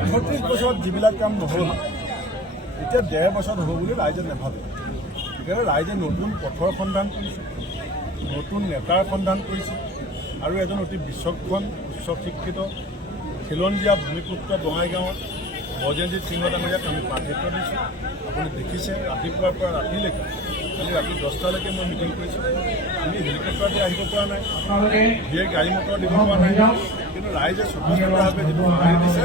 38 বছৰত যিবিলাক কাম নহ'ল এতিয়া 1.5 বছৰত হ'ব বুলি ৰাইজে নাভাবে। সেইকাৰণে ৰাইজে নতুন পথৰ সন্ধান কৰিছে, নতুন নেতাৰ সন্ধান কৰিছে আৰু এজন অতি বিচক্ষণ উচ্চ শিক্ষিত খিলঞ্জীয়া ভূমিপুত্ৰ বঙাইগাঁৱত বজেন্দ্ৰ সিংহ ডাঙৰীয়াক আমি প্ৰাৰ্থিত্ব দিছোঁ। আপুনি দেখিছে ৰাতিপুৱাৰ পৰা ৰাতিলৈকে, কালি ৰাতি 10টালৈকে মই মিটিং কৰিছোঁ। আমি হেলিকপ্টাৰ দি আহিব পৰা নাই, বিয়ে গাড়ী মটৰ দিব পৰা নাই, কিন্তু ৰাইজে স্বতঃস্ফূৰ্তভাৱে যিটো সঁহাৰি দিছে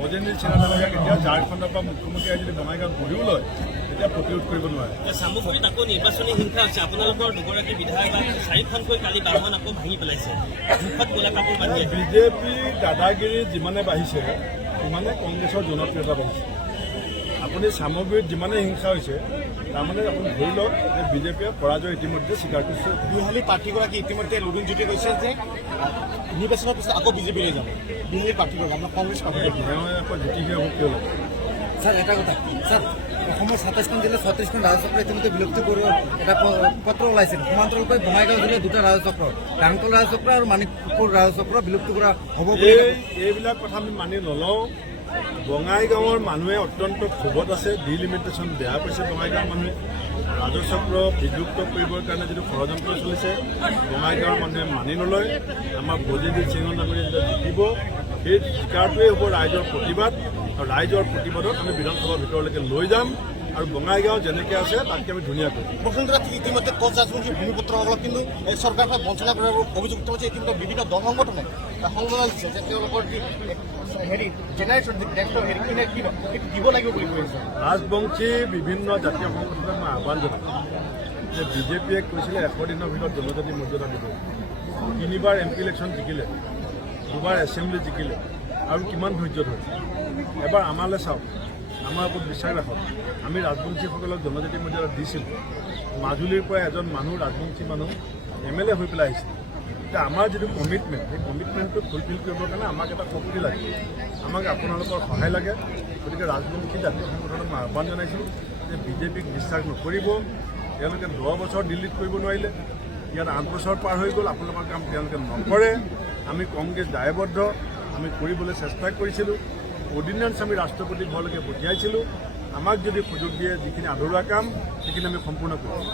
বজেন্দ্ৰ সিংহ ডাঙৰীয়াক এতিয়া ঝাৰখণ্ডৰ পৰা মুখ্যমন্ত্ৰী আহি যদি বঙাইগাঁৱত বহিও লয় তেতিয়া প্ৰতিৰোধ কৰিব নোৱাৰে। চামগুৰিত আকৌ নিৰ্বাচনী হিংসা হৈছে। আপোনালোকৰ দুগৰাকী বিধায়ক 4খনকৈ কালি বাহন আকৌ ভাঙি পেলাইছে, মুখত ক'লা কাপোৰ বান্ধি। বিজেপি দাদাগিৰি যিমানে বাঢ়িছে সিমানে কংগ্ৰেছৰ জনপ্ৰিয়তা বাঢ়িছে। আপুনি চামগুৰিত যিমানে হিংসা হৈছে তাৰমানে আপুনি ধৰি লওক যে বিজেপিয়ে পৰাজয় ইতিমধ্যে স্বীকাৰ কৰিছে। বিহালী প্ৰাৰ্থীগৰাকী ইতিমধ্যে লুডুন জ্যোতি কৈছে যে নিৰ্বাচনৰ পিছত আকৌ বিজেপিলৈ যাব। বিহালী প্ৰাৰ্থীগৰাকী আপোনাৰ কংগ্ৰেছ প্ৰাৰ্থী তেওঁ আকৌ জ্যোতিষী হ'ব কিয় লাগে? স্যাৰ এটা কথা স্যাৰ অসমৰ 27খন জিলা 36খন ৰাজচক্ৰ ইতিমধ্যে বিলুপ্তি কৰিব এটা পত্ৰ ওলাইছিল। সমান্তৰালকৈ বঙাইগাঁও জিলাৰ 2টা ৰাজচক্ৰ, ডাংতল ৰাজচক্ৰ আৰু মানিকপুৰ ৰাজচক্ৰ বিলুপ্তি কৰা হ'ব বুলি এইবিলাক কথা আমি মানি নলওঁ। বঙাইগাঁৱৰ মানুহে অত্যন্ত ক্ষোভত আছে। ডিলিমিটেশ্যন বেয়া পাইছে বঙাইগাঁৱৰ মানুহে। ৰাজচক্ৰ বিলুপ্ত কৰিবৰ কাৰণে যিটো ষড়যন্ত্ৰ চলিছে বঙাইগাঁৱৰ মানুহে মানি নলয়। আমাৰ বজেন্দ্ৰ সিংহ ডাঙৰীয়াই যেতিয়া জিকিব সেই জিকাৰটোৱেই হ'ব ৰাইজৰ প্ৰতিবাদ, আৰু ৰাইজৰ প্ৰতিবাদত আমি বিধানসভাৰ ভিতৰলৈকে লৈ যাম আৰু বঙাইগাঁও যেনেকৈ আছে তাতকৈ আমি ধুনীয়া কৰিম। বসুন্ধৰা ইতিমধ্যে কোচ ৰাজবংশী ভূমিপুত্ৰসকলক কিন্তু এই চৰকাৰখনে বঞ্চনা কৰাৰ অভিযোগ হৈছে। ইতিমধ্যে বিভিন্ন দল সংগঠনে সংবাদ দিছে যে তেওঁলোকৰ যি জেনেৰেশ্যন দিব লাগিব বুলি কৈছে। ৰাজবংশী বিভিন্ন জাতীয় সংগঠনক মই আহ্বান জনাম যে বিজেপিয়ে কৈছিলে 100 দিনৰ ভিতৰত জনজাতি মৰ্যাদা দিব। 3বাৰ MP ইলেকশ্যন জিকিলে, 2বাৰ এছেম্বলি জিকিলে, আৰু কিমান ধৈৰ্য ধৰে। এবাৰ আমালৈ চাওক, আমাৰ ওপৰত বিশ্বাস ৰাখক। আমি ৰাজবংশীসকলক জনজাতি মৰ্যাদা দিছিলোঁ। মাজুলীৰ পৰা এজন মানুহ ৰাজবংশী মানুহ MLA হৈ পেলাই আহিছিল। এতিয়া আমাৰ যিটো কমিটমেণ্ট, সেই কমিটমেণ্টটো ফুলফিল কৰিবৰ কাৰণে আমাক এটা শক্তি লাগে, আমাক আপোনালোকৰ সহায় লাগে। গতিকে ৰাজবংশী জাতীয় সংগঠনক মই আহ্বান জনাইছোঁ যে বিজেপিক বিশ্বাস নকৰিব। তেওঁলোকে 10 বছৰ দিল্লীত কৰিব নোৱাৰিলে, ইয়াত 8 বছৰ পাৰ হৈ গ'ল, আপোনালোকৰ কাম তেওঁলোকে নকৰে। আমি কংগ্ৰেছ দায়বদ্ধ, আমি কৰিবলৈ চেষ্টা কৰিছিলোঁ। অৰ্ডিনেন্স আমি ৰাষ্ট্ৰপতি ঘৰলৈকে পঠিয়াইছিলোঁ। আমাক যদি সুযোগ দিয়ে যিখিনি আধৰুৱা কাম সেইখিনি আমি সম্পূৰ্ণ কৰিম।